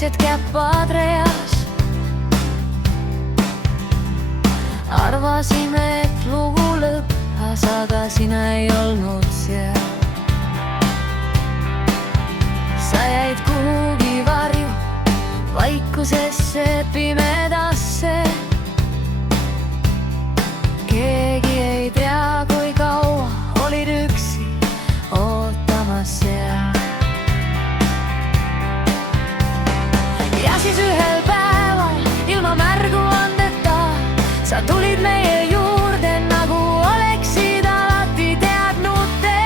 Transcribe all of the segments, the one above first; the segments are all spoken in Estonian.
naised käpad reas. Arvasime, et lugu lõppes, aga sina ei olnud seal. Sa jäid kuhugi varju, vaikusesse, pimedasse. Keegi ei tea, kui kaua olid üksi ootamas seal. Ja siis ühel päeval ilma märguandeta sa tulid meie juurde, nagu oleksid alati teadnud teed.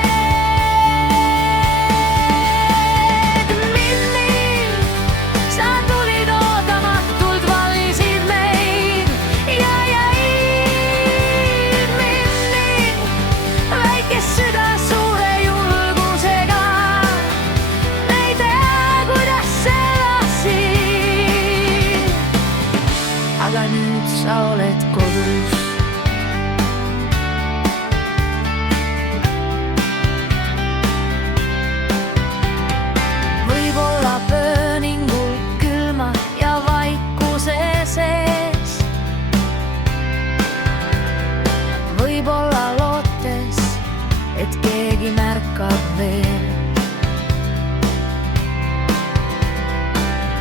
Milli, sa tulid ootamatult, valisid meid ja jäid. Milli, väike süda suure julgusega. Ei tea, kuidas elasid, aga nüüd sa oled kodus. Võib-olla pööningul külma ja vaikuse sees. Võib-olla lootes, et keegi märkab veel.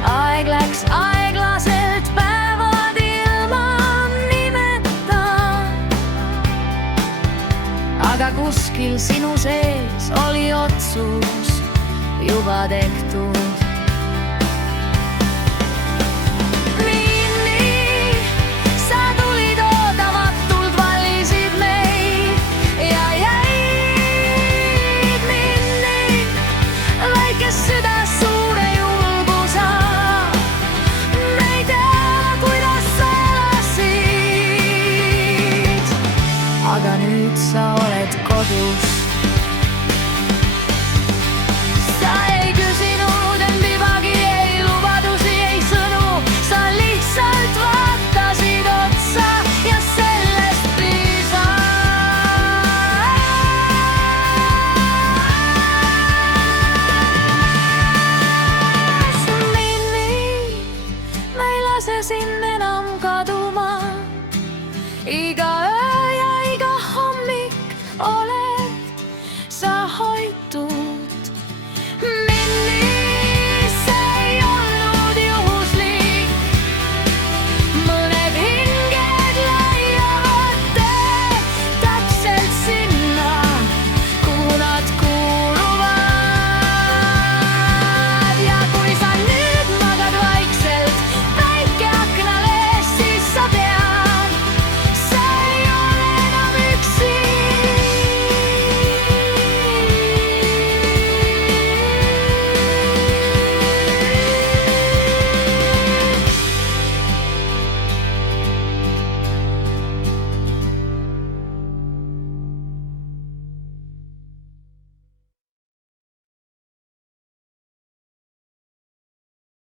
Aeg läks aeglaselt, päevad ilma nimeta. Aga kuskil sinu sees oli otsus juba tehtud. Milli, sa tulid ootamatult, valisid meid ja jäid. Milli, väike süda suure julgusa. Ei tea, kuidas sa elasid, aga nüüd sa oled kodus. Sa ei küsinud endipagi, ei lubadusi, ei sõnu. Sa lihtsalt vaatasid otsa ja sellest piisas. Milli, ma ei lase sind enam kaduma. Iga öö ja iga hommik oled sa hoitud.